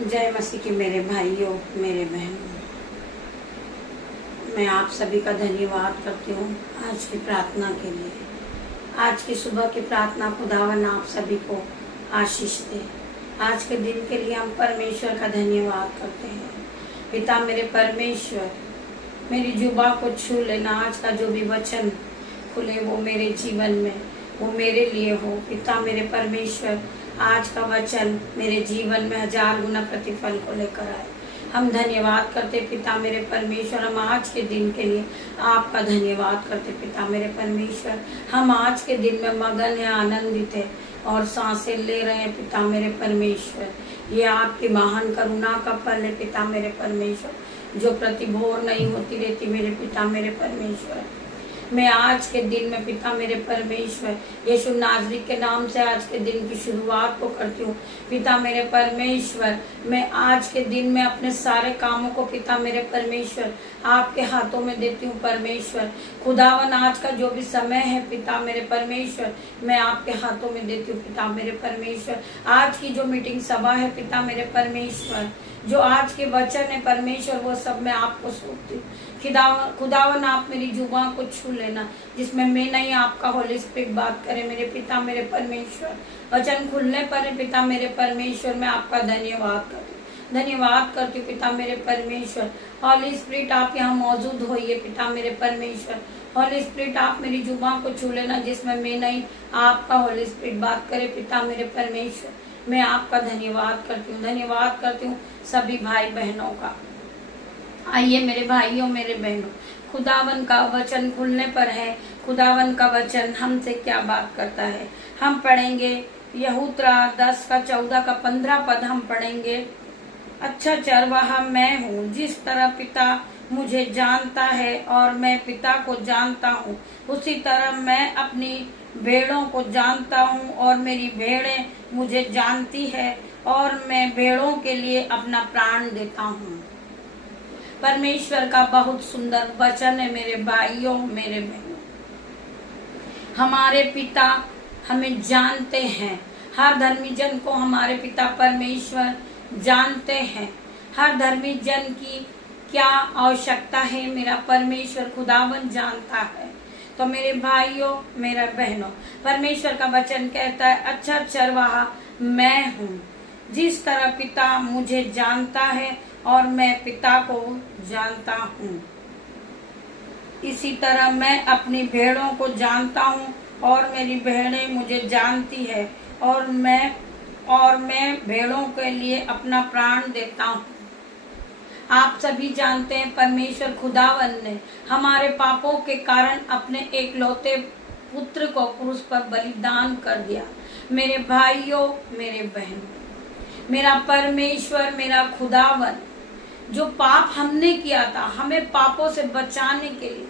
जय मसीह के मेरे भाइयों, मेरे बहनों, मैं आप सभी का धन्यवाद करती हूँ आज की प्रार्थना के लिए। आज की सुबह की प्रार्थना खुदावन आप सभी को आशीष दे। आज के दिन के लिए हम परमेश्वर का धन्यवाद करते हैं। पिता मेरे परमेश्वर, मेरी जुबा को छू लेना, आज का जो भी वचन खुले वो मेरे जीवन में, वो मेरे लिए हो। पिता मेरे परमेश्वर, आज का वचन मेरे जीवन में 1000 गुना प्रतिफल को लेकर आए। हम धन्यवाद करते पिता मेरे परमेश्वर, हम आज के दिन के लिए आपका धन्यवाद करते पिता मेरे परमेश्वर। हम आज के दिन में मगन है, आनंदित है और सांसें ले रहे हैं पिता मेरे परमेश्वर। ये आपकी महान करुणा का फल है पिता मेरे परमेश्वर, जो प्रतिभोर नहीं होती रहती मेरे पिता मेरे परमेश्वर। मैं आज के दिन में पिता मेरे परमेश्वर यीशु नाज़री के नाम से आज के दिन की शुरुआत को करती हूँ। पिता मेरे परमेश्वर, मैं आज के दिन में अपने सारे कामों को पिता मेरे परमेश्वर आपके हाथों में देती हूँ। परमेश्वर खुदावन, आज का जो भी समय है पिता मेरे परमेश्वर, मैं आपके हाथों में देती हूँ पिता मेरे परमेश्वर। आज की जो मीटिंग सभा है पिता मेरे परमेश्वर, जो आज के वचन है परमेश्वर, वो सब मैं आपको सौंपती हूँ। खुदावन आप मेरी जुबान को छू लेना, जिसमें मैं नहीं आपका होली स्पिरिट बात करे मेरे पिता मेरे परमेश्वर। वचन खुलने पर पिता मेरे परमेश्वर मैं आपका धन्यवाद करती हूँ पिता मेरे परमेश्वर। होली स्पिरिट आप यहाँ मौजूद होइए पिता मेरे परमेश्वर। होली स्पिरिट आप मेरी जुबान को छू लेना, जिसमें मैं नहीं आपका होली स्पिरिट बात करे पिता मेरे परमेश्वर। मैं आपका धन्यवाद करती हूँ सभी भाई बहनों का। आइए मेरे भाइयों मेरे बहनों, खुदावन का वचन खुलने पर है। खुदावन का वचन हमसे क्या बात करता है, हम पढ़ेंगे यहूत्रा 10 का 14 का 15 पद हम पढ़ेंगे। अच्छा चरवाहा मैं हूँ, जिस तरह पिता मुझे जानता है और मैं पिता को जानता हूँ, उसी तरह मैं अपनी भेड़ों को जानता हूँ और मेरी भेड़ें मुझे जानती है और मैं भेड़ों के लिए अपना प्राण देता हूँ। परमेश्वर का बहुत सुंदर वचन है मेरे भाइयों मेरे बहनों। हमारे पिता हमें जानते हैं, हर धर्मी जन को हमारे पिता परमेश्वर जानते हैं। हर धर्मी जन की क्या आवश्यकता है मेरा परमेश्वर खुदावन जानता है। तो मेरे भाइयों मेरे बहनों, परमेश्वर का वचन कहता है, अच्छा चरवाहा मैं हूँ, जिस तरह पिता मुझे जानता है और मैं पिता को जानता हूँ, इसी तरह मैं अपनी भेड़ों को जानता हूँ और मेरी भेड़ें मुझे जानती है और मैं भेड़ों के लिए अपना प्राण देता हूँ। आप सभी जानते हैं परमेश्वर खुदावन ने हमारे पापों के कारण अपने एकलौते पुत्र को क्रूस पर बलिदान कर दिया। मेरे भाइयों मेरे बहनों, मेरा परमेश्वर मेरा खुदावन, जो पाप हमने किया था, हमें पापों से बचाने के लिए,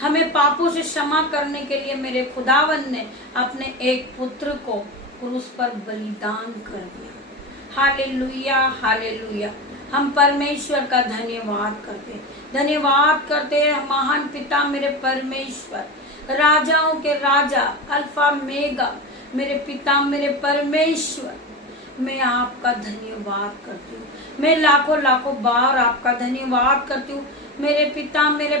हमें पापों से क्षमा करने के लिए मेरे खुदावन ने अपने एक पुत्र को क्रूस पर बलिदान कर दिया। Hallelujah hallelujah. हम परमेश्वर का धन्यवाद करते हैं महान पिता मेरे परमेश्वर, राजाओं के राजा, अल्फा मेगा मेरे पिता मेरे परमेश्वर। मैं आपका धन्यवाद करती हूँ, मैं लाखों बार आपका धन्यवाद करती हूँ मेरे पिता मेरे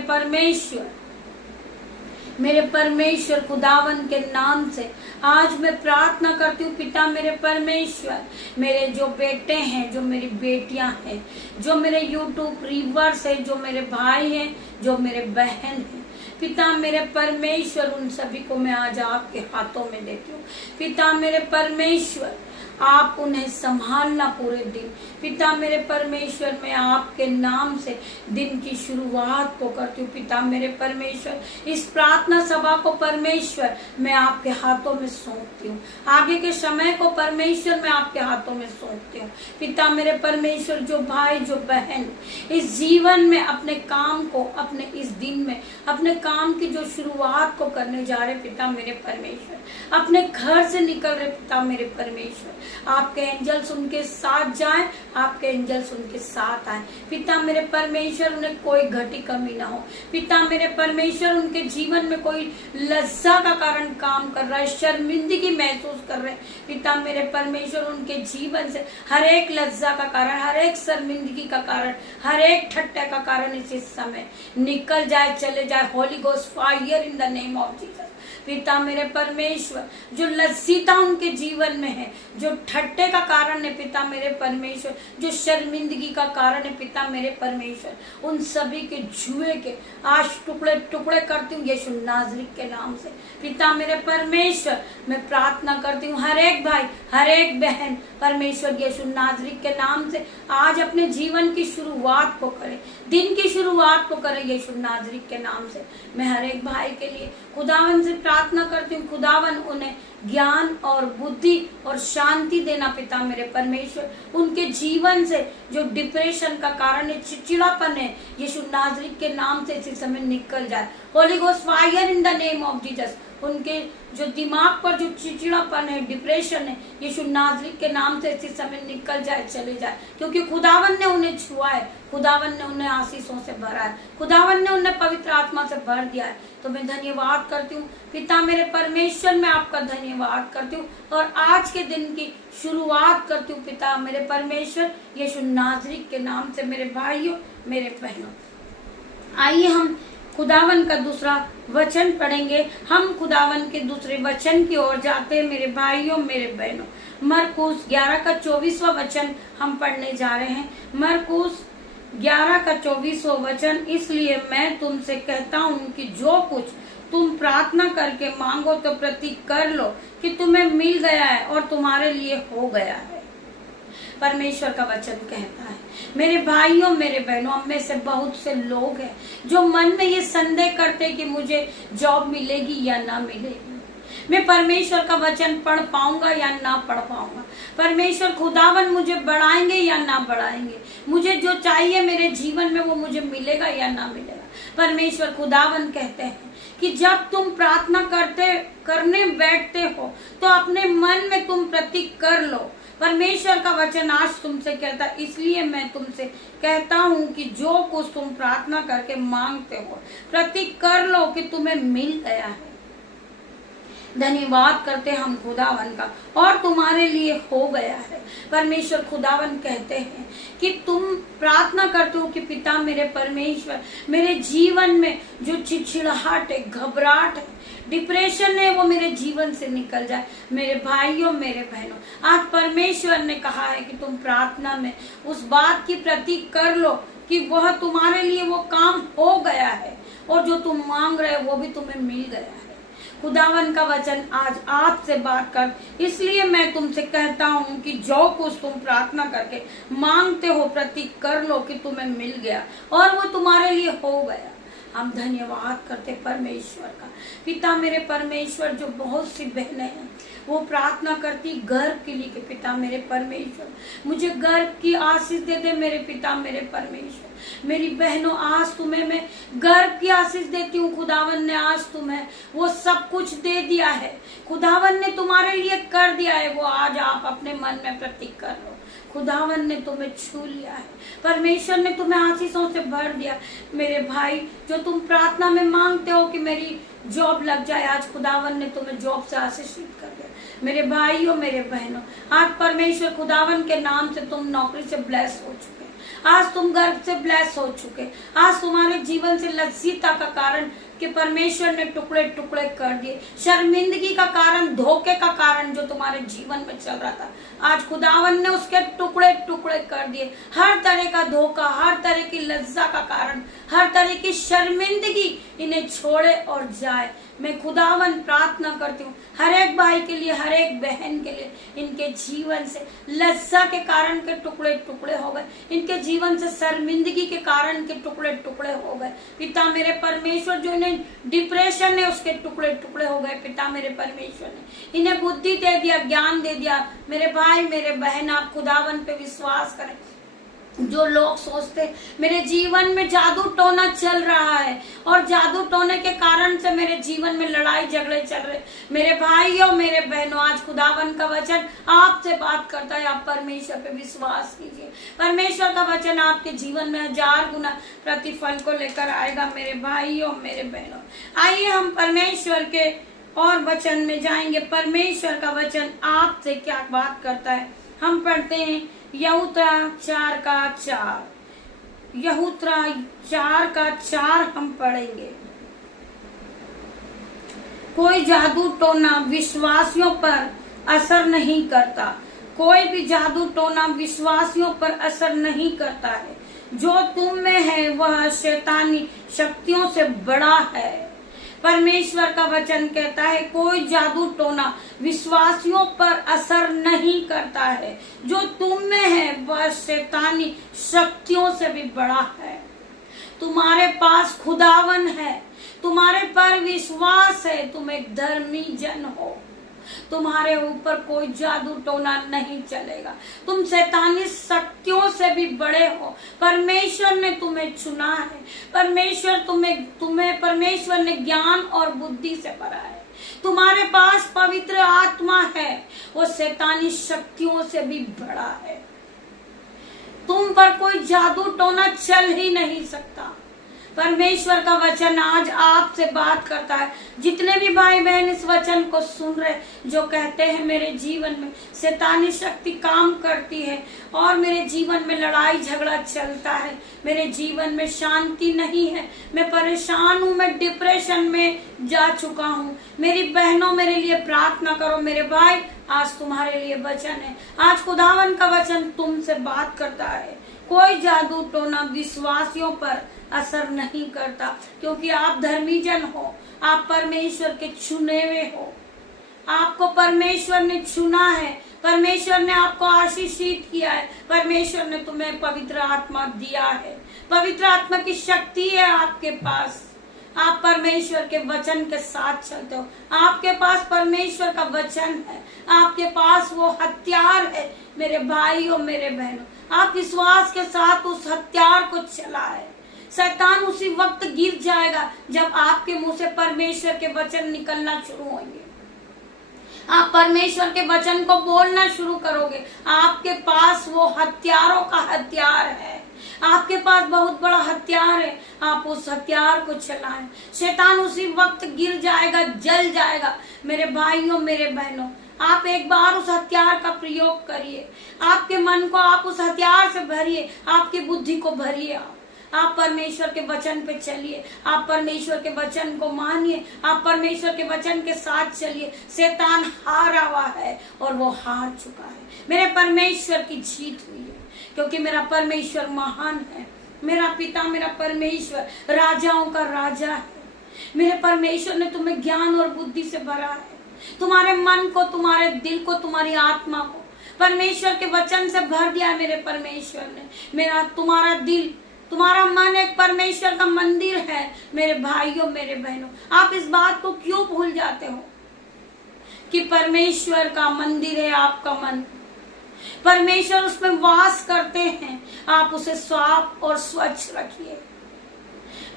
परमेश्वर खुदावन के नाम से। आज मैं प्रार्थना करती हूँ पिता मेरे परमेश्वर, मेरे जो बेटे हैं, जो मेरी बेटियां हैं, जो मेरे यूट्यूब व्यूअर्स हैं, जो मेरे भाई हैं, जो मेरे बहन हैं, पिता मेरे परमेश्वर, उन सभी को मैं आज आपके हाथों में देती हूँ। पिता मेरे परमेश्वर, आप उन्हें संभालना पूरे दिन। पिता मेरे परमेश्वर, मैं आपके नाम से दिन की शुरुआत को करती हूँ। पिता मेरे परमेश्वर, इस प्रार्थना सभा को परमेश्वर मैं आपके हाथों में सौंपती हूँ। आगे के समय को परमेश्वर मैं आपके हाथों में सौंपती हूँ। पिता मेरे परमेश्वर, जो भाई जो बहन इस जीवन में अपने काम को, अपने इस दिन में अपने काम की जो शुरुआत को करने जा रहे पिता मेरे परमेश्वर, अपने घर से निकल रहे पिता मेरे परमेश्वर, आपके एंजल्स उनके साथ जाएं, आपके एंजल्स उनके साथ आए पिता मेरे परमेश्वर। उन्हें कोई घटी कमी ना हो पिता मेरे परमेश्वर। उनके जीवन में कोई लज्जा का कारण काम कर रहा है, शर्मिंदगी महसूस कर रहे हैं पिता मेरे परमेश्वर, उनके जीवन से हर एक लज्जा का कारण, हर एक शर्मिंदगी का कारण, हर एक ठट्टे का कारण इसी समय निकल जाए, चले जाए। Holi ghost fire in the name of Jesus पिता मेरे परमेश्वर। जो लज्जिता उनके जीवन में है, जो ठट्टे का कारण है पिता मेरे परमेश्वर, जो शर्मिंदगी का कारण है पिता मेरे परमेश्वर, उन सभी के जुए के आज टुकड़े टुकड़े करती हूँ यीशु नाज़रीत के नाम से पिता मेरे परमेश्वर। मैं प्रार्थना करती हूँ हर एक भाई, हर एक बहन परमेश्वर यीशु नाज़रीत के नाम से आज अपने जीवन की शुरुआत को करे, दिन की शुरुआत को करे यीशु नाज़रीत के नाम से। मैं हर एक भाई के लिए खुदावन से प्रार्थना करती हूँ, खुदावन उन्हें ज्ञान और बुद्धि और शांति देना पिता मेरे परमेश्वर। उनके जीवन से जो डिप्रेशन का कारण है, चिड़चिड़ापन है, यीशु नाज़रीत के नाम से इसी समय निकल जाए। Holi ghost fire in the name of Jesus. उनके जो दिमाग पर जो चिड़चिड़ापन है, डिप्रेशन है, यीशु नाज़रीत के नाम से इसी समय निकल जाए, चले जाए, क्योंकि खुदावन ने उन्हें छुआ है, खुदावन ने उन्हें आशीषों से भरा है, खुदावन ने उन्हें पवित्र आत्मा से भर दिया है। तो मैं धन्यवाद करती हूँ पिता मेरे परमेश्वर, मैं आपका धन्यवाद करती हूँ और आज के दिन की शुरुआत करती हूँ पिता मेरे परमेश्वर यीशु नाज़रीत के नाम से। मेरे भाइयों, मेरे बहनों, आइए हम खुदावन का दूसरा वचन पढ़ेंगे। हम खुदावन के दूसरे वचन की ओर जाते हैं मेरे भाइयों, मेरे बहनों। मरकुस 11 का 24वां वचन हम पढ़ने जा रहे हैं। मरकुस 11 का 24वां वचन। इसलिए मैं तुमसे कहता हूँ कि जो कुछ तुम प्रार्थना करके मांगो तो प्रतीक कर लो कि तुम्हें मिल गया है और तुम्हारे लिए हो गया है। परमेश्वर का वचन कहता है मेरे भाइयों, मेरे बहनों, हम में से बहुत से लोग हैं जो मन में ये संदेह करते हैं कि मुझे जॉब मिलेगी या ना मिलेगी, मैं परमेश्वर का वचन पढ़ पाऊंगा या ना पढ़ पाऊंगा, परमेश्वर खुदावन मुझे बढ़ाएंगे या ना बढ़ाएंगे, मुझे जो चाहिए मेरे जीवन में वो मुझे मिलेगा या ना मिलेगा। परमेश्वर खुदावन कहते हैं कि जब तुम प्रार्थना करने बैठते हो तो अपने मन में तुम प्रतीक कर लो। परमेश्वर का वचन आज तुमसे कहता है, इसलिए मैं तुमसे कहता हूँ कि जो कुछ तुम प्रार्थना करके मांगते हो प्रतीक कर लो कि तुम्हें मिल गया है। धन्यवाद करते हम खुदावन का और तुम्हारे लिए हो गया है। परमेश्वर खुदावन कहते हैं कि तुम प्रार्थना करते हो कि पिता मेरे परमेश्वर, मेरे जीवन में जो चिड़चिड़ाहट है, घबराहट है, डिप्रेशन है, वो मेरे जीवन से निकल जाए। मेरे भाइयों, मेरे बहनों, आज परमेश्वर ने कहा है कि तुम प्रार्थना में उस बात की प्रतीक कर लो कि वह तुम्हारे लिए वो काम हो गया है और जो तुम मांग रहे हो वो भी तुम्हें मिल गया है। खुदावन का वचन आज आपसे बात कर, इसलिए मैं तुमसे कहता हूँ कि जो कुछ तुम प्रार्थना करके मांगते हो प्रतीक कर लो कि तुम्हें मिल गया और वो तुम्हारे लिए हो गया। हम धन्यवाद करते परमेश्वर का। पिता मेरे परमेश्वर, जो बहुत सी बहनें हैं वो प्रार्थना करती गर्भ के लिए कि पिता मेरे परमेश्वर मुझे गर्भ की आशीष दे दे। मेरे पिता मेरे परमेश्वर, मेरी बहनों, आज तुम्हें मैं गर्भ की आशीष देती हूँ। खुदावन ने आज तुम्हें वो सब कुछ दे दिया है, खुदावन ने तुम्हारे लिए कर दिया है, वो आज आप अपने मन में प्रतीक कर लो। खुदावन ने तुम्हें छू लिया है, परमेश्वर ने तुम्हें आशीषों से भर दिया। मेरे भाई, जो तुम प्रार्थना में मांगते हो कि मेरी जॉब लग जाए, आज खुदावन ने तुम्हें जॉब से आशीषित कर दिया। मेरे भाइयों, मेरे बहनों, आज परमेश्वर खुदावन के नाम से तुम नौकरी से ब्लेस हो चुके, आज तुम गर्भ से ब्लेस हो चुके। आज तुम्हारे जीवन से लज्जिता का कारण कि परमेश्वर ने टुकड़े टुकड़े कर दिए, शर्मिंदगी का कारण, धोखे का कारण जो तुम्हारे जीवन में चल रहा था, आज खुदावन ने उसके टुकड़े टुकड़े कर दिए। हर तरह का धोखा, हर तरह की लज्जा का कारण, हर तरह की शर्मिंदगी इन्हें छोड़े और जाए। मैं खुदावन प्रार्थना करती हूँ हर एक भाई के लिए, हर एक बहन के लिए, इनके जीवन से लज्जा के कारण के टुकड़े टुकड़े हो गए, इनके जीवन से शर्मिंदगी के कारण के टुकड़े टुकड़े हो गए। पिता मेरे परमेश्वर, जो इन्हें डिप्रेशन है उसके टुकड़े टुकड़े हो गए। पिता मेरे परमेश्वर ने इन्हें बुद्धि दे दिया, ज्ञान दे दिया। मेरे भाई, मेरे बहन, आप खुदावन पे विश्वास करें, जो लोग सोचते मेरे जीवन में जादू टोना चल रहा है और जादू टोने के कारण से मेरे जीवन में लड़ाई झगड़े चल रहे, मेरे भाइयों मेरे बहनों, आज खुदावन का वचन आपसे बात करता है। आप परमेश्वर पे विश्वास कीजिए। परमेश्वर का वचन आपके जीवन में 1000 गुना प्रतिफल को लेकर आएगा। मेरे भाइयों मेरे बहनों, आइए हम परमेश्वर के और वचन में जाएंगे। परमेश्वर का वचन आपसे क्या बात करता है। हम पढ़ते हैं यहूत्रा 4:4। यहूत्रा 4:4 हम पढ़ेंगे। कोई जादू टोना विश्वासियों पर असर नहीं करता। कोई भी जादू टोना विश्वासियों पर असर नहीं करता है। जो तुम में है वह शैतानी शक्तियों से बड़ा है। परमेश्वर का वचन कहता है कोई जादू टोना विश्वासियों पर असर नहीं करता है। जो तुम में है वह शैतानी शक्तियों से भी बड़ा है। तुम्हारे पास खुदावन है, तुम्हारे पर विश्वास है, तुम एक धर्मी जन हो। तुम्हारे ऊपर कोई जादू टोना नहीं चलेगा। तुम शैतानी शक्तियों से भी बड़े हो। परमेश्वर ने तुम्हें चुना है। तुम्हें परमेश्वर ने ज्ञान और बुद्धि से भरा है। तुम्हारे पास पवित्र आत्मा है, वो शैतानी शक्तियों से भी बड़ा है। तुम पर कोई जादू टोना चल ही नहीं सकता। परमेश्वर का वचन आज आपसे बात करता है। जितने भी भाई बहन इस वचन को सुन रहे, जो कहते हैं मेरे जीवन में शैतानी शक्ति काम करती है और मेरे जीवन में लड़ाई झगड़ा चलता है, मेरे जीवन में शांति नहीं है, मैं परेशान हूँ, मैं डिप्रेशन में जा चुका हूँ, मेरी बहनों मेरे लिए प्रार्थना करो। मेरे भाई, आज तुम्हारे लिए वचन है। आज खुदावन का वचन तुमसे बात करता है। कोई जादू टोना विश्वासियों पर असर नहीं करता, क्योंकि आप धर्मी जन हो, आप परमेश्वर के चुने हुए हो। आपको परमेश्वर ने चुना है, परमेश्वर ने आपको आशीषित किया है, परमेश्वर ने तुम्हें पवित्र आत्मा दिया है। पवित्र आत्मा की शक्ति है आपके पास। आप परमेश्वर के वचन के साथ चलते हो। आपके पास परमेश्वर का वचन है, आपके पास वो हथियार है। मेरे भाइयों मेरे बहनों, आप विश्वास के साथ उस हथियार को चलाए। शैतान उसी वक्त गिर जाएगा जब आपके मुंह से परमेश्वर के वचन निकलना शुरू होंगे। आप परमेश्वर के वचन को बोलना शुरू करोगे। आपके पास वो हथियारों का हथियार है। आपके पास बहुत बड़ा हथियार है। आप उस हथियार को चलाएं। शैतान उसी वक्त गिर जाएगा, जल जाएगा। मेरे भाइयों मेरे बहनों, आप एक बार उस हथियार का प्रयोग करिए। आपके मन को आप उस हथियार से भरिए, आपकी बुद्धि को भरिए। आप परमेश्वर के वचन पे चलिए, आप परमेश्वर के वचन को मानिए, आप परमेश्वर के वचन के साथ चलिए। शैतान हारा हुआ है और वो हार चुका है। मेरे परमेश्वर की जीत हुई है, क्योंकि मेरा परमेश्वर महान है। मेरा पिता, मेरा परमेश्वर राजाओं का राजा है। मेरे परमेश्वर ने तुम्हें ज्ञान और बुद्धि से भरा है। तुम्हारे मन को, तुम्हारे दिल को, तुम्हारी आत्मा को परमेश्वर के वचन से भर दिया है मेरे परमेश्वर ने। तुम्हारा दिल, तुम्हारा मन एक परमेश्वर का मंदिर है। मेरे भाइयों मेरे बहनों, आप इस बात को क्यों भूल जाते हो कि परमेश्वर का मंदिर है आपका मन। परमेश्वर उसमें वास करते हैं। आप उसे साफ और स्वच्छ रखिए,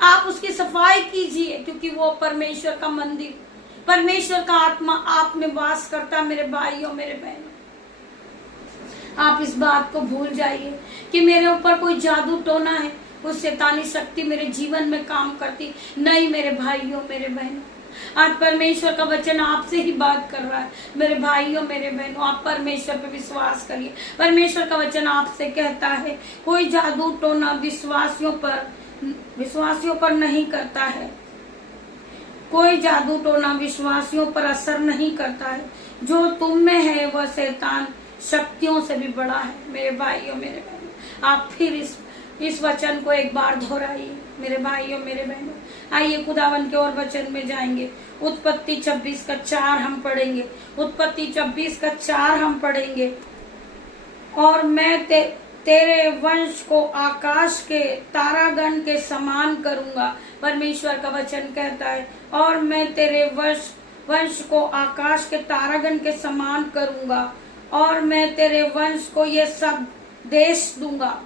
आप उसकी सफाई कीजिए, क्योंकि वो परमेश्वर का मंदिर, परमेश्वर का आत्मा आप में वास करता है। मेरे भाइयों मेरे बहनों, आप इस बात को भूल जाइए कि मेरे ऊपर कोई जादू टोना है, वो शैतानी शक्ति मेरे जीवन में काम करती नहीं। मेरे भाइयों मेरे बहनों, आज परमेश्वर का वचन आपसे ही बात कर रहा है। मेरे भाइयों मेरे बहनों, आप परमेश्वर पे विश्वास करिए। परमेश्वर का वचन आपसे कहता है कोई जादू टोना विश्वासियों पर नहीं करता है। कोई जादू टोना विश्वासियों पर असर नहीं करता है। जो तुम में है वह शैतान शक्तियों से भी बड़ा है। मेरे भाइयों मेरे बहनों, आप फिर इस वचन को एक बार दोहराइए। मेरे भाइयों मेरे बहनों, आइए खुदावन के और वचन में जाएंगे। उत्पत्ति 26:4 हम पढ़ेंगे। उत्पत्ति 26:4 हम पढ़ेंगे। और मैं तेरे वंश को आकाश के तारागण के समान करूंगा। परमेश्वर का वचन कहता है, और मैं तेरे वंश को आकाश के तारागण के समान करूंगा, और मैं तेरे वंश को ये सब देश दूंगा।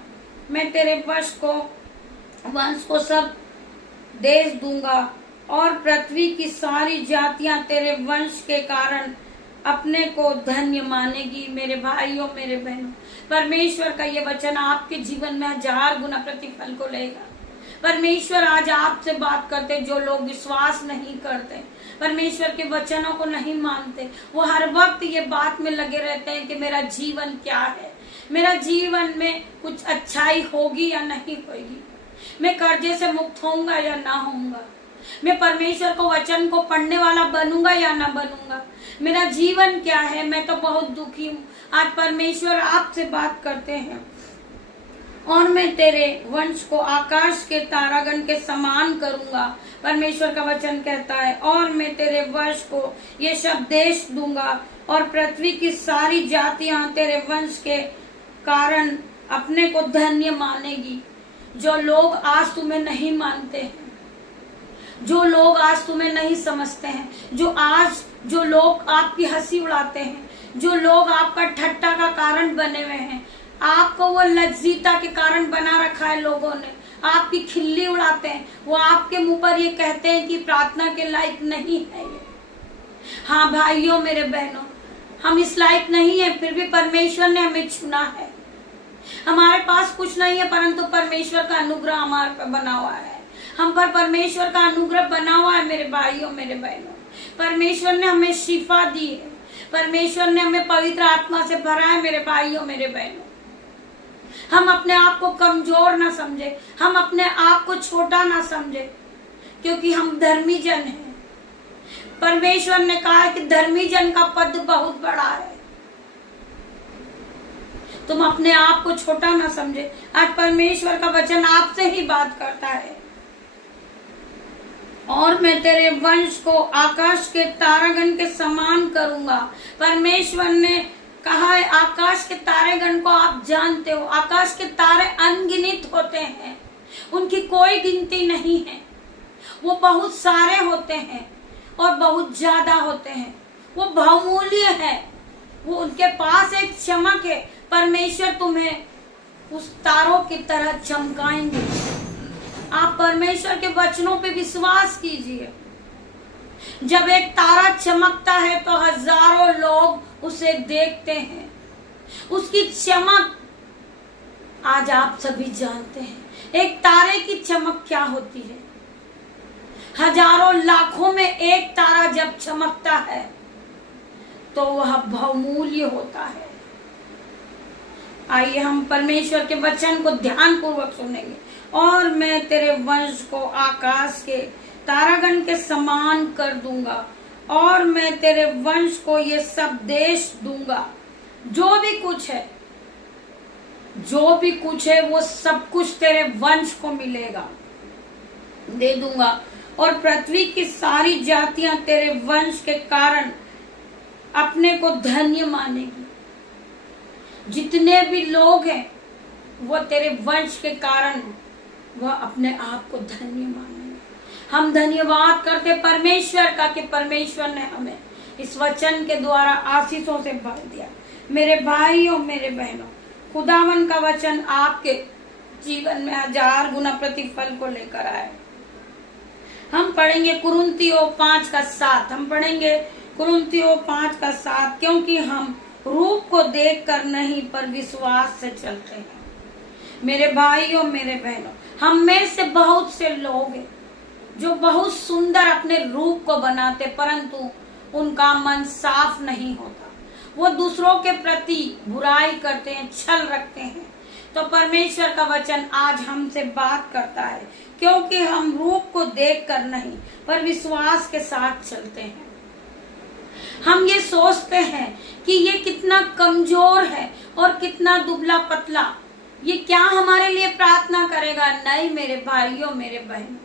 मैं तेरे वंश को सब देश दूंगा और पृथ्वी की सारी जातियां तेरे वंश के कारण अपने को धन्य मानेगी। मेरे भाइयों मेरे बहनों, परमेश्वर का ये वचन आपके जीवन में 1000 गुना प्रतिफल को लेगा। परमेश्वर आज आपसे बात करते, जो लोग विश्वास नहीं करते, परमेश्वर के वचनों को नहीं मानते, वो हर वक्त ये बात में लगे रहते हैं कि मेरा जीवन क्या है, मेरा जीवन में कुछ अच्छाई होगी या नहीं होगी, मैं कर्जे से मुक्त होऊंगा या ना होऊंगा, मैं परमेश्वर को वचन को पढ़ने वाला बनूंगा या ना बनूंगा, मेरा जीवन क्या है, मैं तो बहुत दुखी हूँ। आज परमेश्वर आपसे बात करते हैं, और मैं तेरे वंश को आकाश के तारागण के समान करूंगा। परमेश्वर का वचन कहता है, और मैं तेरे वंश को ये सब देश दूंगा और पृथ्वी की सारी जातियां तेरे वंश के कारण अपने को धन्य मानेगी। जो लोग आज तुम्हें नहीं मानते हैं, जो लोग आज तुम्हें नहीं समझते हैं, जो लोग आपकी हंसी उड़ाते हैं, जो लोग आपका ठट्टा का कारण बने हुए हैं, आपको वो लज्जिता के कारण बना रखा है, लोगों ने आपकी खिल्ली उड़ाते हैं, वो आपके मुंह पर ये कहते हैं कि प्रार्थना के लायक नहीं है ये। हाँ भाइयों मेरे बहनों, हम इस लायक नहीं है, फिर भी परमेश्वर ने हमें चुना है। हमारे पास कुछ नहीं है, परंतु परमेश्वर का अनुग्रह हमारे पर बना हुआ है, हम पर परमेश्वर का अनुग्रह बना हुआ है। मेरे भाइयों मेरे बहनों, परमेश्वर ने हमें शिफा दी है, परमेश्वर ने हमें पवित्र आत्मा से भरा है। मेरे भाइयों मेरे बहनों, हम अपने आप को कमजोर ना समझे, हम अपने आप को छोटा ना समझे, क्योंकि हम धर्मी जन हैं। परमेश्वर ने कहा है कि धर्मी जन का पद बहुत बड़ा है। तुम अपने आप को छोटा ना समझे। आज परमेश्वर का वचन आपसे ही बात करता है, और मैं तेरे वंश को आकाश के तारागण के समान करूंगा। परमेश्वर ने कहा है, आकाश के तारेगण को आप जानते हो, आकाश के तारे अनगिनत होते हैं, उनकी कोई गिनती नहीं है, वो बहुत सारे होते हैं और बहुत ज्यादा होते हैं, वो बहुमूल्य है, वो उनके पास एक चमक है। परमेश्वर तुम्हें उस तारों की तरह चमकाएंगे। आप परमेश्वर के वचनों पे विश्वास कीजिए। जब एक तारा चमकता है तो हजारों लोग उसे देखते हैं, उसकी चमक आज आप सभी जानते हैं। एक तारे की चमक क्या होती है? हजारों लाखों में एक तारा जब चमकता है तो वह बहुमूल्य होता है। आइए हम परमेश्वर के वचन को ध्यान पूर्वक सुनेंगे। और मैं तेरे वंश को आकाश के तारागण के समान कर दूंगा, और मैं तेरे वंश को ये सब देश दूंगा। जो भी कुछ है वो सब कुछ तेरे वंश को मिलेगा, दे दूंगा, और पृथ्वी की सारी जातियां तेरे वंश के कारण अपने को धन्य मानेगी। जितने भी लोग हैं वो तेरे वंश के कारण वह अपने आप को धन्य मानेंगे। हम धन्यवाद करते परमेश्वर का कि परमेश्वर ने हमें इस वचन के द्वारा आशीषों से भर दिया। मेरे भाइयों मेरे बहनों, खुदावन का वचन आपके जीवन में 1000 गुना प्रतिफल को लेकर आए। हम पढ़ेंगे कुरिन्थियों 5:7। हम पढ़ेंगे कुरिन्थियों 5:7, क्योंकि हम रूप को देखकर नहीं पर विश्वास से चलते हैं। मेरे भाइयों मेरे बहनों, हम में से बहुत से लोग हैं जो बहुत सुंदर अपने रूप को बनाते, परंतु उनका मन साफ नहीं होता। वो दूसरों के प्रति बुराई करते हैं, छल रखते हैं। तो परमेश्वर का वचन आज हमसे बात करता है, क्योंकि हम रूप को देखकर नहीं पर विश्वास के साथ चलते हैं। हम ये सोचते हैं कि ये कितना कमजोर है और कितना दुबला पतला, ये क्या हमारे लिए प्रार्थना करेगा? नहीं मेरे भाइयों मेरे बहनों,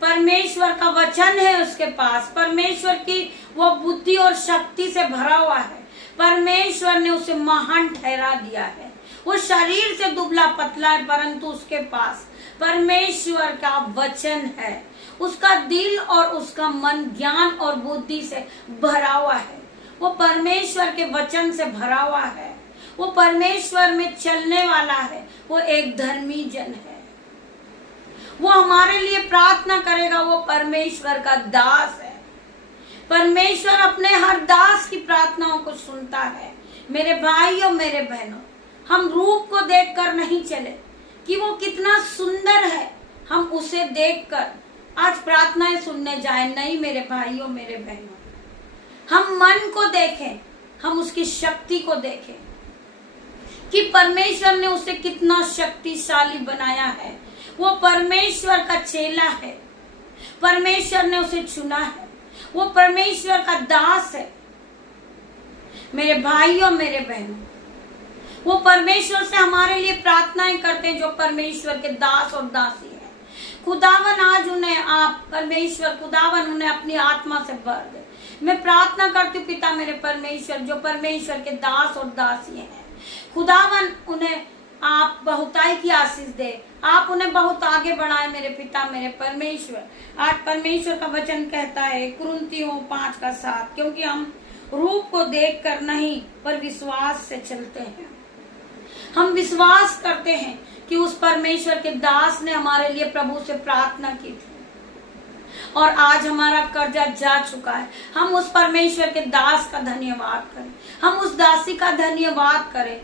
परमेश्वर का वचन है उसके पास, परमेश्वर की वो बुद्धि और शक्ति से भरा हुआ है। परमेश्वर ने उसे महान ठहरा दिया है। वो शरीर से दुबला पतला है, परंतु उसके पास परमेश्वर का वचन है। उसका दिल और उसका मन ज्ञान और बुद्धि से भरा हुआ है। वो परमेश्वर के वचन से भरा हुआ है। वो परमेश्वर में चलने वाला है, वो एक धर्मी जन है। वो हमारे लिए प्रार्थना करेगा, वो परमेश्वर का दास है। परमेश्वर अपने हर दास की प्रार्थनाओं को सुनता है। मेरे भाइयों, मेरे बहनों, हम रूप को देखकर नहीं चले कि वो कितना सुंदर है, हम उसे देखकर आज प्रार्थनाएं सुनने जाए। नहीं मेरे भाइयों, मेरे बहनों, हम मन को देखें, हम उसकी शक्ति को देखें कि परमेश्वर ने उसे कितना शक्तिशाली बनाया है। वो परमेश्वर का चेला है, परमेश्वर ने उसे चुना है, वो परमेश्वर का दास है। मेरे भाइयों, मेरे बहनों, वो परमेश्वर से हमारे लिए प्रार्थनाएं करते हैं जो परमेश्वर के दास और दासी हैं। खुदावन आज उन्हें आप परमेश्वर खुदावन उन्हें अपनी आत्मा से भर दे। मैं प्रार्थना करती हूँ पिता मेरे परमेश्वर, जो परमेश्वर के दास और दासी हैं, खुदावन उन्हें आप बहुताई की आशीष दे, आप उन्हें बहुत आगे बढ़ाए मेरे पिता मेरे परमेश्वर। आज परमेश्वर का वचन कहता है कुरिन्थियों 5:7, क्योंकि हम रूप को देखकर नहीं पर विश्वास से चलते हैं। हम विश्वास करते हैं कि उस परमेश्वर के दास ने हमारे लिए प्रभु से प्रार्थना की थी और आज हमारा कर्जा जा चुका है। हम उस परमेश्वर के दास का धन्यवाद करें, हम उस दासी का धन्यवाद करें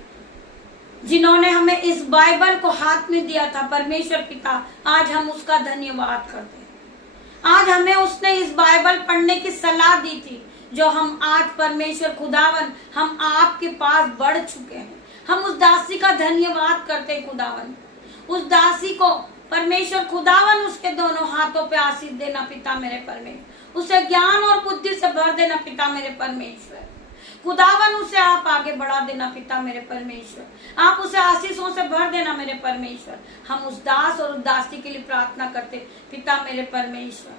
जिन्होंने हमें इस बाइबल को हाथ में दिया था। परमेश्वर पिता, आज हम उसका धन्यवाद करते हैं। आज हमें उसने इस बाइबल पढ़ने की सलाह दी थी, जो हम आज परमेश्वर खुदावन हम आपके पास बढ़ चुके हैं। हम उस दासी का धन्यवाद करते हैं खुदावन। उस दासी को परमेश्वर खुदावन उसके दोनों हाथों पे आशीष देना पिता मेरे परमेश्वर, उसे ज्ञान और बुद्धि से भर देना पिता मेरे परमेश्वर। खुदावन उसे आप आगे बढ़ा देना पिता मेरे परमेश्वर, आप उसे आशीषों से भर देना मेरे परमेश्वर। हम उस दास और उस दासी के लिए प्रार्थना करते पिता मेरे परमेश्वर,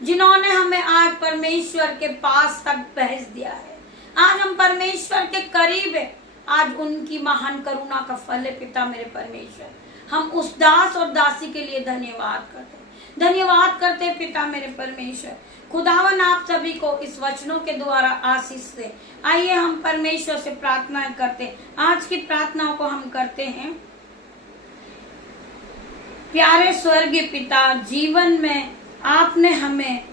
जिन्होंने हमें आज परमेश्वर के पास तक भेज दिया है। आज हम परमेश्वर के करीब है, आज उनकी महान करुणा का फल है पिता मेरे परमेश्वर। हम उस दास और दासी के लिए धन्यवाद करते पिता मेरे परमेश्वर। खुदावन आप सभी को इस वचनों के द्वारा आशीष दे। आइए हम परमेश्वर से प्रार्थनाएं करते। आज की प्रार्थनाओं को हम करते हैं। प्यारे स्वर्गीय पिता, जीवन में आपने हमें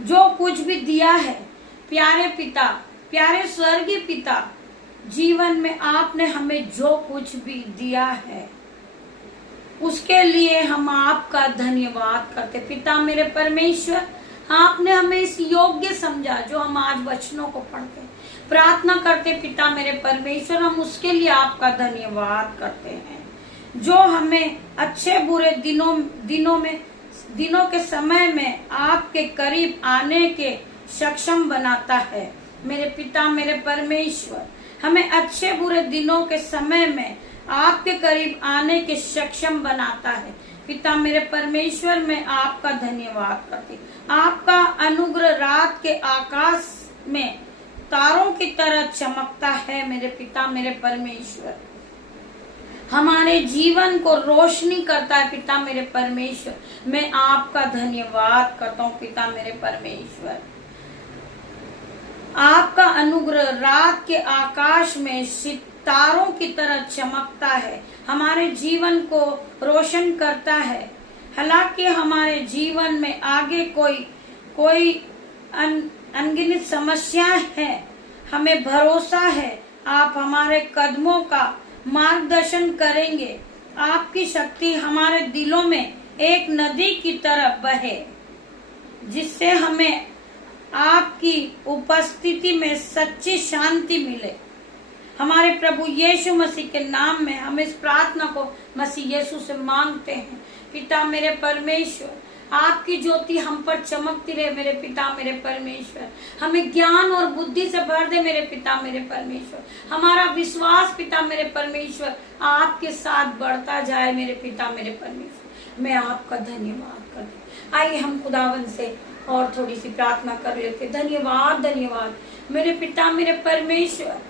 जो कुछ भी दिया है, प्यारे पिता, प्यारे स्वर्गीय पिता, जीवन में आपने हमें जो कुछ भी दिया है उसके लिए हम आपका धन्यवाद करते पिता मेरे परमेश्वर। आपने हमें इस योग्य समझा जो हम आज वचनों को पढ़ते प्रार्थना करते पिता मेरे परमेश्वर, हम उसके लिए आपका धन्यवाद करते हैं, जो हमें अच्छे बुरे दिनों के समय में आपके करीब आने के सक्षम बनाता है। मेरे पिता मेरे परमेश्वर, हमें अच्छे बुरे दिनों के समय में आपके करीब आने के सक्षम बनाता है पिता मेरे परमेश्वर। मैं आपका धन्यवाद करती। आपका अनुग्रह रात के आकाश में तारों की तरह चमकता है मेरे पिता मेरे परमेश्वर, हमारे जीवन को रोशनी करता है पिता मेरे परमेश्वर। मैं आपका धन्यवाद करता हूँ पिता मेरे परमेश्वर। आपका अनुग्रह रात के आकाश में सितारों की तरह चमकता है, हमारे जीवन को रोशन करता है। हालांकि हमारे जीवन में आगे कोई अनगिनत समस्याएं हैं, हमें भरोसा है आप हमारे कदमों का मार्गदर्शन करेंगे। आपकी शक्ति हमारे दिलों में एक नदी की तरह बहे, जिससे हमें आपकी उपस्थिति में सच्ची शांति मिले। हमारे प्रभु यीशु मसीह के नाम में हम इस प्रार्थना को मसीह यीशु से मांगते हैं पिता मेरे परमेश्वर। आपकी ज्योति हम पर चमकती रहे मेरे पिता मेरे परमेश्वर, हमें ज्ञान और बुद्धि से भर दे मेरे पिता मेरे परमेश्वर। हमारा विश्वास पिता मेरे परमेश्वर आपके साथ बढ़ता जाए मेरे पिता मेरे परमेश्वर। मैं आपका धन्यवाद करती। आइए हम खुदावन से और थोड़ी सी प्रार्थना कर लेते। धन्यवाद धन्यवाद मेरे पिता मेरे परमेश्वर,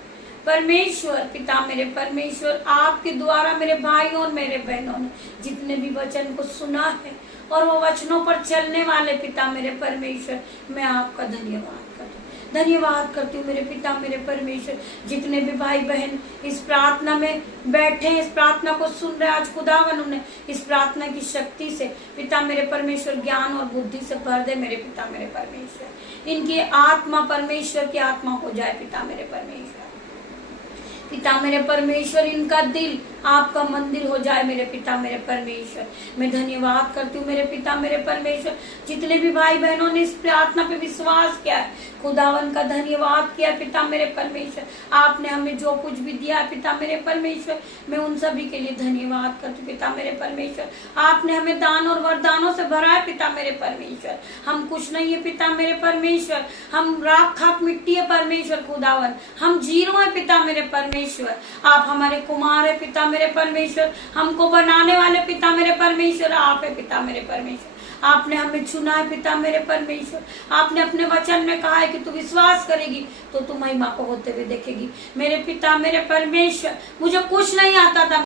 परमेश्वर पिता मेरे परमेश्वर, आपके द्वारा मेरे भाइयों और मेरे बहनों ने जितने भी वचन को सुना है और वो वचनों पर चलने वाले पिता मेरे परमेश्वर, मैं आपका धन्यवाद करती हूँ। धन्यवाद करती हूँ मेरे पिता मेरे परमेश्वर। जितने भी भाई बहन इस प्रार्थना में बैठे हैं, इस प्रार्थना को सुन रहे, आज खुदावन उन्हें इस प्रार्थना की शक्ति से पिता मेरे परमेश्वर ज्ञान और बुद्धि से भर दे मेरे पिता मेरे परमेश्वर। इनकी आत्मा परमेश्वर की आत्मा हो जाए पिता मेरे परमेश्वर। पिता मेरे परमेश्वर इनका दिल आपका मंदिर हो जाए मेरे पिता मेरे परमेश्वर। मैं धन्यवाद करती हूँ मेरे पिता मेरे परमेश्वर। जितने भी भाई बहनों ने इस प्रार्थना पे विश्वास किया है, खुदावन का धन्यवाद किया पिता मेरे परमेश्वर। आपने हमें जो कुछ भी दिया पिता मेरे परमेश्वर, मैं उन सभी के लिए धन्यवाद करती हूँ पिता मेरे परमेश्वर। आपने हमें दान और वरदानों से भरा है पिता मेरे परमेश्वर। हम कुछ नहीं है पिता मेरे परमेश्वर, हम राख खाक मिट्टी है परमेश्वर खुदावन, हम जीरो है पिता मेरे परमेश्वर। आप हमारे कुमार है पिता मेरे परमेश्वर, हमको बनाने वाले पिता मेरे परमेश्वर आप है पिता मेरे परमेश्वर। आपने हमें चुना है पिता मेरे परमेश्वर। आपने अपने वचन में कहा है कि तू विश्वास करेगी तो तू महिमा को होते हुए देखेगी मेरे पिता मेरे परमेश्वर। मुझे कुछ नहीं आता था